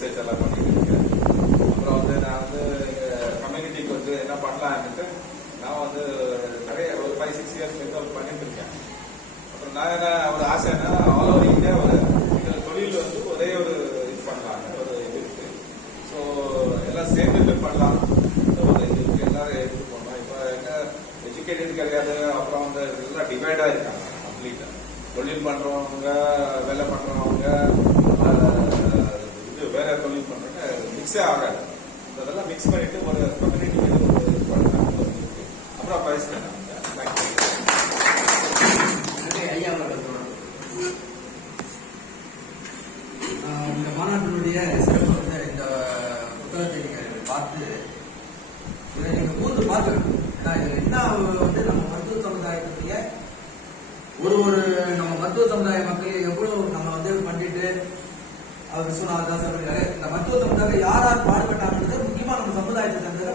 Research எல்லாம் பண்ணிட்டு இருக்கேன். அப்புறம் வந்து நான் வந்து கம்யூனிட்டிக்கு வந்து என்ன பண்ணலான்ட்டு நான் வந்து நிறைய ஒரு 5-6 இயர்ஸ் வந்து பண்ணிட்டு இருக்கேன். அப்புறம் நான் என்ன ஒரு ஆசை என்ன ஆல் ஓவர் இந்தியா ஒரு தொழில் வந்து ஒரே ஒரு இது பண்ணலாங்க ஒரு இது இருக்கு. ஸோ எல்லாம் சேர்ந்துட்டு பண்ணலாம் ஒரு இது இருக்கு. எல்லாரும் எடுத்து போனோம். இப்போ எங்க எஜுகேட்டட் கிடையாது. அப்புறம் வந்து எல்லாம் டிவைடா இருக்காங்க கம்ப்ளீட்டா. தொழில் பண்றவங்க வேலை பண்றவங்க இது வேற தொழில் பண்றவங்க மிக்ஸே ஆகாது. அதெல்லாம் மிக்ஸ் பண்ணிட்டு ஒரு கம்யூனிட்டி இது பண்ணலாம். அப்புறம் பேசுறேன். இந்த மாநாட்டினுடைய சிறப்பு வந்து இந்த புத்தகத்தை நீங்க பார்த்து இதை நீங்க கூர்ந்து பார்க்கணும். ஏன்னா இது என்ன வந்து நம்ம மருத்துவ சமுதாயத்துடைய ஒரு நம்ம மருத்துவ சமுதாய மக்கள் எவ்வளவு நம்ம வந்து பண்ணிட்டு அவர் விஸ்வநாதன் சொல்றாரு. இந்த மருத்துவ சமுதாயம் யார் பாடுபட்டாங்கன்றது முக்கியமா நம்ம சமுதாயத்தை தந்தது.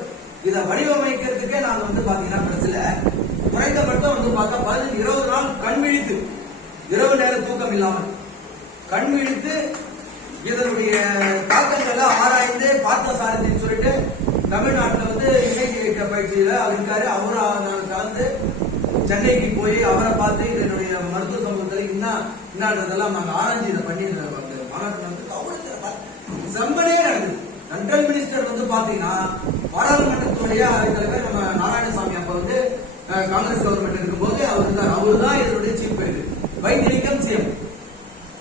இதை வடிவமைக்கிறதுக்கே நாங்க வந்து பாத்தீங்கன்னா பிரச்சனை குறைந்தபட்சம் வந்து பார்த்தா 15-20 நாள் கண் விழித்து இரவு நேரம் தூக்கம் இல்லாமல் கண் விழித்து இதனுடைய தாக்கங்களை ஆராய்ந்து பார்த்த சாரதின்னு சொல்லிட்டு தமிழ்நாட்டில் வந்து இசை பயிற்சியில அவர் இருக்காரு. அவரும் கலந்து சென்னைக்கு போய் அவரை பார்த்து இதனுடைய மருத்துவ சமூகத்தில் என்னன்றதெல்லாம் நாங்கள் ஆராய்ச்சி இதை பண்ணி மாநாட்டில் வந்து அவ்வளவு செம்மனே நடக்குது. சென்ட்ரல் மினிஸ்டர் வந்து பாத்தீங்கன்னா பாராளுமன்றத்துடைய தலைவர் நம்ம நாராயணசாமி அப்ப வந்து காங்கிரஸ் கவர்மெண்ட் இருக்கும்போது அவரு தான் இதனுடைய சீஃப் வைத்திலிங்கம் சிஎம்.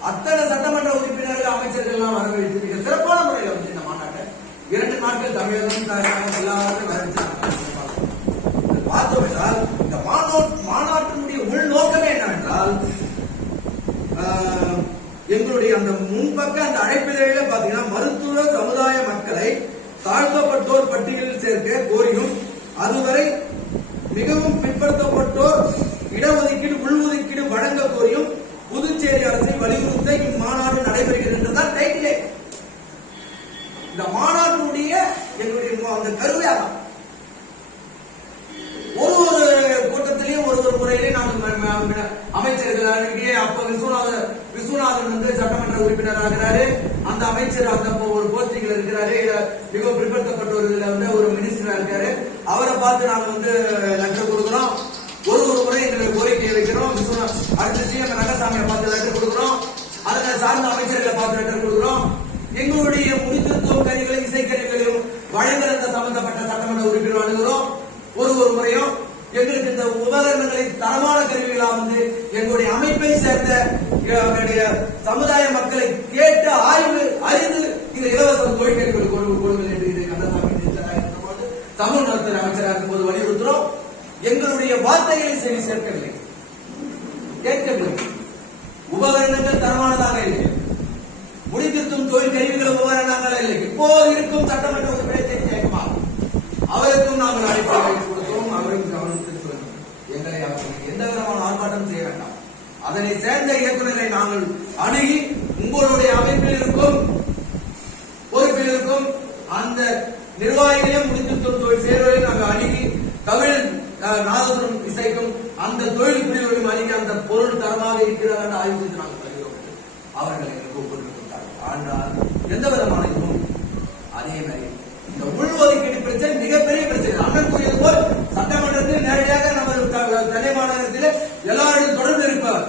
அத்தனை சட்டமன்ற உறுப்பினர்கள் அமைச்சர்கள் எல்லாம் வரவேற்று மிக சிறப்பான முறையில் வந்து இந்த மாநாட்டை 2 நாட்கள் தமிழகம் எல்லாருமே வரவேற்றாங்க. பார்த்தோம் என்றால் இந்த மாநாட்டினுடைய உள்நோக்கமே என்னவென்றால் எங்களுடைய அந்த முன்பக்க அந்த அழைப்பிலேயே பாத்தீங்கன்னா மருத்துவ சமுதாய மக்களை தாழ்த்தப்பட்டோர் பட்டியலில் சேர்க்க கோரியும் அதுவரை மிகவும் பிற்படுத்தப்பட்டோர் இடஒதுக்கீடு உள்ஒதுக்கீடு வழங்க கோரியும் புதுச்சேரி அரசை வலியுறுத்த இம்மாநாடு நடைபெறுகிறது டைட்டிலே. இந்த மாநாட்டினுடைய எங்களுடைய அந்த கருவையாக ஒரு கூட்டத்திலையும் ஒரு முறையிலேயே நாங்கள் அமைச்சர்கள் அணுகி அப்ப விஸ்வநாதன் வந்து சட்டமன்ற உறுப்பினர் ஆகிறாரு. அந்த அமைச்சர் அந்த ஒரு போஸ்டிங்ல இருக்கிறாரு. மிகவும் பிற்படுத்தப்பட்டோர் இதுல வந்து ஒரு மினிஸ்டரா இருக்காரு. அவரை பார்த்து நாங்க வந்து லெட்டர் கொடுக்கிறோம். ஒரு முறை எங்களுக்கு கோரிக்கையை வைக்கிறோம். அடுத்த சிஎம் ரங்கசாமியை பார்த்து லெட்டர் கொடுக்கிறோம். அதனை சார்ந்த அமைச்சர்களை பார்த்து லெட்டர் கொடுக்கிறோம். எங்களுடைய முடித்திருத்துவ கருவிகளையும் இசைக்கருவிகளையும் வழங்குகிற சம்பந்தப்பட்ட சட்டமன்ற உறுப்பினர் அணுகிறோம். ஒரு முறையும் எங்களுக்கு இந்த உபகரணங்களை தரமான கருவிகளா வந்து எங்களுடைய அமைப்பை சேர்ந்த எங்களுடைய சமுதாய மக்களை கேட்டு அறிந்து இந்த இலவச தொழிற்கருவிகள் கொடுங்கள் என்று கந்தசாமி தமிழ்நாட்டு அமைச்சராக இருக்கும்போது வலியுறுத்துறோம். எங்களுடைய வார்த்தைகளை சரி சேர்க்கவில்லை, கேட்கவில்லை. உபகரணங்கள் தரமானதாக இல்லை. முடித்திருத்தும் தொழில் கருவிகள் உபகரணங்கள் இல்லை. இப்போது இருக்கும் சட்டமன்ற உறுப்பினரை கேட்குமா அவருக்கும் நாங்கள் அழைப்பு வைத்துக் கொடுத்தோம். அவரும் கவனத்தில் சொல்லணும். எங்களை எந்த விதமான ஆர்ப்பாட்டம் செய்ய வேண்டாம். அதனை சேர்ந்த இயக்குநரை நாங்கள் அணுகி உங்களுடைய அமைப்பில் இருக்கும் பொறுப்பில் இருக்கும் அந்த நிர்வாகிகளையும் முடித்திருத்தும் தொழில் சேர்வதை நாங்கள் அணுகி தமிழ் நாதசுரம் இசைக்கும் அந்த தொழில் பிரிவுகளையும் அணுகி அந்த பொருள் தரமாக இருக்கிறதா ஆய்வு செய்து நாங்கள் தருகிறோம். அவர்கள் எங்களுக்கு ஒப்புதல் கொடுத்தார்கள். ஆனால் எந்த விதமான இதுவும் அதே மாதிரி இந்த உள்ஒதுக்கீடு பிரச்சனை மிகப்பெரிய பிரச்சனை. அண்ணன் கூறியது போல் சட்டமன்றத்தில் நேரடியாக நம்ம சென்னை மாநகரத்தில் எல்லாருடைய தொடர்பு இருப்பார்.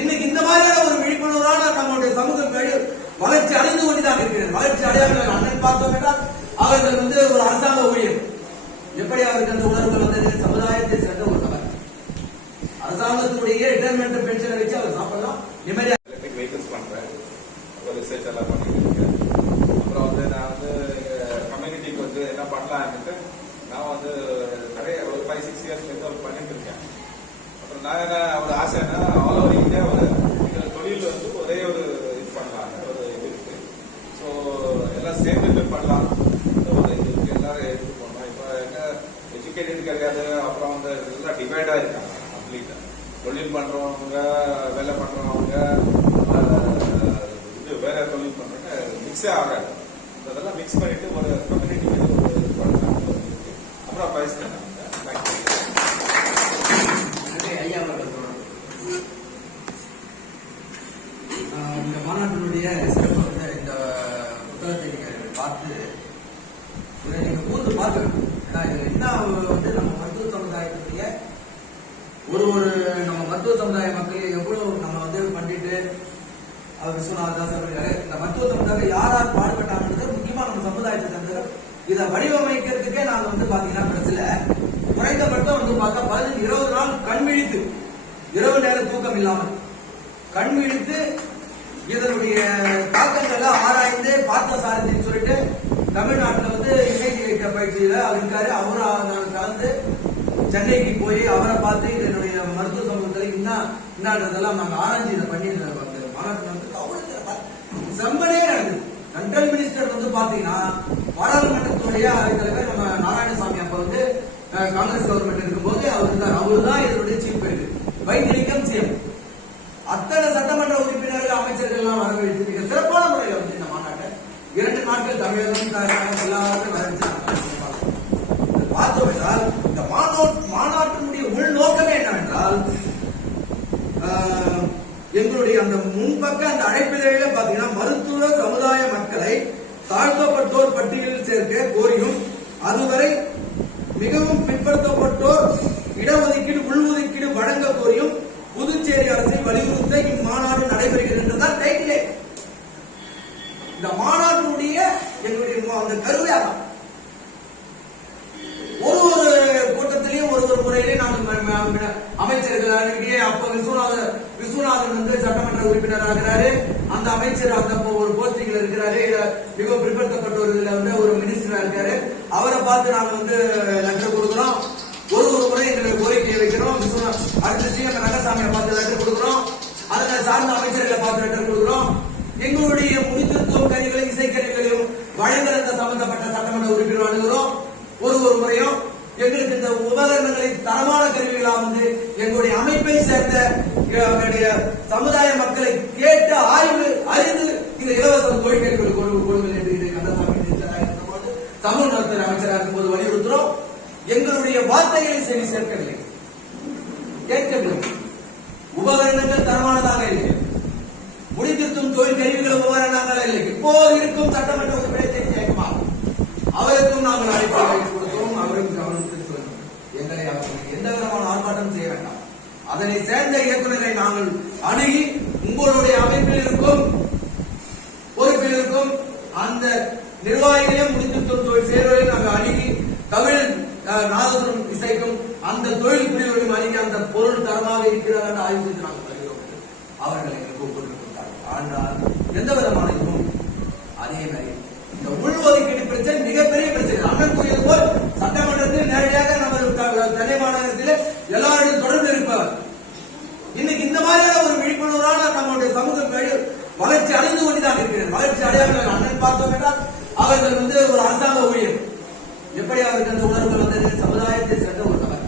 இன்னைக்கு இந்த மாதிரியான ஒரு விழிப்புணர்வான நம்முடைய சமூகம் வளர்ச்சி அடைந்து கொண்டுதான் இருக்கிறது. வளர்ச்சி அடையாமல் அண்ணன் பார்த்தோம் என்றால் அவர்கள் வந்து ஒரு அரசாங்க ஊழியர். எப்படி அவருக்கு அந்த உணர்வுகள் வந்தது? சமுதாயத்தை சேர்ந்த ஒரு நபர். அரசாங்கத்துடைய ரிட்டையர்மெண்ட் பென்ஷனை வச்சு அவர் சாப்பிடலாம் நிம்மதியா வெஹிக்கிள்ஸ் பண்றேன். ரிசர்ச் எல்லாம் பண்ணிட்டு இருக்கேன். அப்புறம் வந்து நான் வந்து கம்யூனிட்டிக்கு வந்து என்ன பண்ணலான்ட்டு நான் வந்து நிறைய ஒரு 5-6 இயர்ஸ் வந்து பண்ணிட்டு இருக்கேன். அப்புறம் நான் என்ன ஒரு ஆசை என்ன ஆல் ஓவர் இந்தியா ஒரு தொழில் வந்து ஒரே ஒரு இது பண்ணலாங்க ஒரு இது இருக்கு. ஸோ எல்லாம் சேர்ந்துட்டு பண்ணலாம் ஒரு இது இருக்கு. எல்லாரும் எடுத்து போனோம். இப்போ எங்க எஜுகேட்டட் கிடையாது. அப்புறம் வந்து எல்லாம் டிவைடா இருக்காங்க கம்ப்ளீட்டா. தொழில் பண்றவங்க வேலை பண்றவங்க இது வேற தொழில் பண்றவங்க மிக்ஸே ஆகாது. அதெல்லாம் மிக்ஸ் பண்ணிட்டு ஒரு கம்யூனிட்டி இது பண்ணலாம். அப்புறம் பேசுறேன். இந்த மாநாட்டினுடைய சிறப்பு வந்து இந்த பார்த்து இதை நீங்க கூர்ந்து பார்க்கணும். ஏன்னா இதுல என்ன வந்து நம்ம மருத்துவ சமுதாயத்துடைய ஒரு நம்ம மருத்துவ சமுதாய மக்கள் எவ்வளவு நம்ம வந்து பண்ணிட்டு அவர் விஸ்வநாதன் சொல்றாரு. இந்த மருத்துவ சமுதாயம் யார் யார் பாடுபட்டாங்கன்றது முக்கியமா நம்ம சமுதாயத்தை தந்தது. இதை வடிவமைக்கிறதுக்கே நாங்க வந்து பாத்தீங்கன்னா பிரஸ்ல குறைந்தபட்சம் வந்து பார்த்தா 15-20 நாள் கண் விழித்து, இரவு நேர தூக்கம் இல்லாமல் கண் விழித்து இதனுடைய தாக்கங்களை ஆராய்ந்து பார்த்த சாரதின்னு சொல்லிட்டு தமிழ்நாட்டில் வந்து இசை பயிற்சியில அவர் இருக்காரு. அவரும் கலந்து சென்னைக்கு போய் அவரை பார்த்து இதனுடைய மருத்துவ சமூகத்தில் என்னன்றதெல்லாம் நாங்கள் ஆராய்ச்சி இதை பண்ணி மாநாட்டில் வந்து அவ்வளவு செம்மனே நடந்தது. சென்ட்ரல் மினிஸ்டர் வந்து பாத்தீங்கன்னா பாராளுமன்றத்துடைய தலைவர் நம்ம நாராயணசாமி அப்ப வந்து காங்கிரஸ் கவர்மெண்ட் இருக்கும்போது அவரு தான் இதனுடைய சீஃப் வைத்திலிங்கம் சிஎம். அத்தனை சட்டமன்ற உறுப்பினர்கள் அமைச்சர்கள் எல்லாம் வரவழைத்து மிக சிறப்பான முறையில் வந்து இந்த மாநாட்டை 2 நாட்கள் தமிழகம் எல்லாருமே வரவழைச்சாங்க. பார்த்தோம் என்றால் இந்த மாநாட்டினுடைய உள்நோக்கமே என்னவென்றால் எங்களுடைய அந்த முன்பக்க அந்த அழைப்பிலேயே பாத்தீங்கன்னா மருத்துவ சமுதாய மக்களை தாழ்த்தப்பட்டோர் பட்டியலில் சேர்க்க கோரியும் அதுவரை மிகவும் பிற்படுத்தப்பட்டோர் இடஒதுக்கீடு உள்ஒதுக்கீடு வழங்க கோரியும் புதுச்சேரி அரசை வலியுறுத்த இம்மாநாடு நடைபெறுகிறது டைட்டிலே. இந்த மாநாட்டினுடைய எங்களுடைய அந்த கருவையாக ஒரு கூட்டத்திலையும் ஒரு முறையிலே நாங்கள் அமைச்சர்கள் அப்ப விஸ்வநாதன் வந்து சட்டமன்ற உறுப்பினர் ஆகிறாரு. அந்த அமைச்சர் அந்த ஒரு போஸ்டிங்ல இருக்கிறாரு. மிகவும் பிற்படுத்தப்பட்டோர் இதுல வந்து ஒரு மினிஸ்டரா இருக்காரு. அவரை பார்த்து நாங்க வந்து லெட்டர் கொடுக்கிறோம். ஒரு முறை எங்களுக்கு கோரிக்கையை வைக்கிறோம். அடுத்த சிஎம் ரங்கசாமியை பார்த்து லெட்டர் கொடுக்கிறோம். அதனை சார்ந்த அமைச்சர்களை பார்த்து லெட்டர் கொடுக்கிறோம். எங்களுடைய முடித்திருத்துவம் கருவிகளையும் இசைக்கருவிகளையும் வழங்குகிற சம்பந்தப்பட்ட சட்டமன்ற உறுப்பினர் அணுகிறோம். ஒரு முறையும் எங்களுக்கு இந்த உபகரணங்களை தரமான கருவிகளா வந்து எங்களுடைய அமைப்பை சேர்ந்த எங்களுடைய சமுதாய மக்களை கேட்டு ஆய்வு அறிந்து இந்த இலவச கோரிக்கைகள் கொடுங்கள் என்று கந்தசாமி தமிழ் நலத்துறை அமைச்சராக இருக்கும்போது வலியுறுத்துறோம். எங்களுடைய வார்த்தைகளை செவி சேர்க்கவில்லை, கேட்கவில்லை. உபகரணங்கள் தரமானதாக இல்லை, முடித்திருத்தும் தொழில் கருவிகள் உபகரணங்கள் இல்லை. இப்போது இருக்கும் சட்டமன்ற உறுப்பினரை கேட்குமா அவருக்கும் நாங்கள் அழைப்பு வைத்துக் கொடுத்தோம். அவருக்கும் கவனத்தில் சொல்லணும். எங்களை அவர்களுக்கு எந்த விதமான ஆர்ப்பாட்டம் செய்ய வேண்டாம். அதனை சேர்ந்த இயக்குநரை நாங்கள் அணுகி உங்களுடைய அமைப்பில் இருக்கும் பொறுப்பில் இருக்கும் அந்த நிர்வாகிகளையும் முடித்திருத்தும் தொழில் சேர்வதை நாங்கள் அணுகி தமிழ் நாதசுரம் இசைக்கும் அந்த தொழில் பிரிவுகளையும் அணுகி அந்த பொருள் தரமாக இருக்கிறதா என்று ஆய்வு செய்து நாங்கள் தருகிறோம். அவர்கள் எங்களுக்கு ஒப்புக் கொடுத்தார்கள். ஆனால் எந்த விதமான இதுவும் அதே மாதிரி இந்த உள்ஒதுக்கீடு பிரச்சனை மிகப்பெரிய பிரச்சனை. அண்ணன் கூறியது போல் சட்டமன்றத்தில் நேரடியாக நம்ம சென்னை மாநகரத்தில் எல்லாருடைய தொடர்பு இருப்பவர். இன்னைக்கு இந்த மாதிரியான ஒரு விழிப்புணர்வான நம்முடைய சமூகம் வளர்ச்சி அடைந்து கொண்டுதான் இருக்கிறது. வளர்ச்சி அடையாமல் அண்ணன் பார்த்தோம் என்றால் அவர்கள் வந்து ஒரு அரசாங்க ஊழியர். எப்படி அவருக்கு அந்த உணர்வுகள் வந்தது? சமுதாயத்தை சேர்ந்த ஒரு நபர்.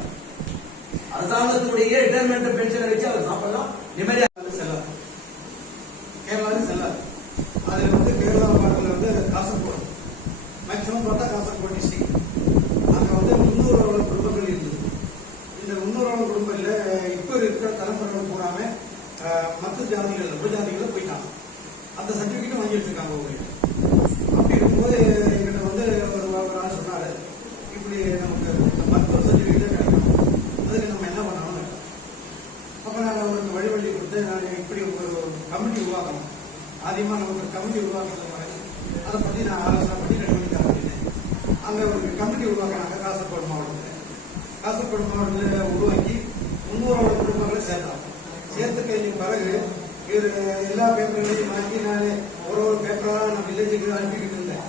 அரசாங்கத்துடைய ரிட்டையர்மெண்ட் பென்ஷனை வச்சு அவர் சாப்பிடலாம், நிம்மதியாக செல்லலாம். கேரளாவில் செல்லாது. அதில் வந்து கேரளா மாநிலத்தில் வந்து காசர்கோடு மேக்சிமம் பார்த்தா காசர்கோடு டிஸ்ட்ரிக்ட். அங்கே வந்து 300 குடும்பங்கள் இருந்தது. இந்த 300 குடும்பத்தில் இப்போ இருக்கிற தலைமுறைகள் பூராம மற்ற ஜாதிகள் உபஜாதிகளில் போயிட்டாங்க. அந்த சர்டிஃபிகேட்டும் வாங்கி வச்சிருக்காங்க உங்களுக்கு. அப்படி இருக்கும்போது எங்கிட்ட வந்து ஒரு ஆள் சொன்னார், இப்படி நமக்கு மருத்துவ சர்டிஃபிகேட்டே கிடைக்கும், அதுக்கு நம்ம என்ன பண்ணணும். அப்போ நான் அவருக்கு வழி கொடுத்து நான் இப்படி ஒரு கமிட்டி உருவாக்கணும். ஆதியமாக நமக்கு ஒரு கமிட்டி உருவாக்குறது மாதிரி அதை பற்றி நான் ஆலோசனை பண்ணி ரெடி பண்ணி தரேன். அங்கே ஒரு கமிட்டி உருவாக்கினாங்க காசர்கோடு மாவட்டத்தில். காசர்கோடு மாவட்டத்தில் உருவாக்கி 300 குடும்பங்களை சேர்த்தாங்க. சேர்த்து കഴിഞ്ഞ பிறகு இவர் எல்லா பேப்பர்களையும் மாற்றி நான் ஒரு பேப்பராக நான் வில்லேஜுக்கு அனுப்பிக்கிட்டு இருந்தேன்.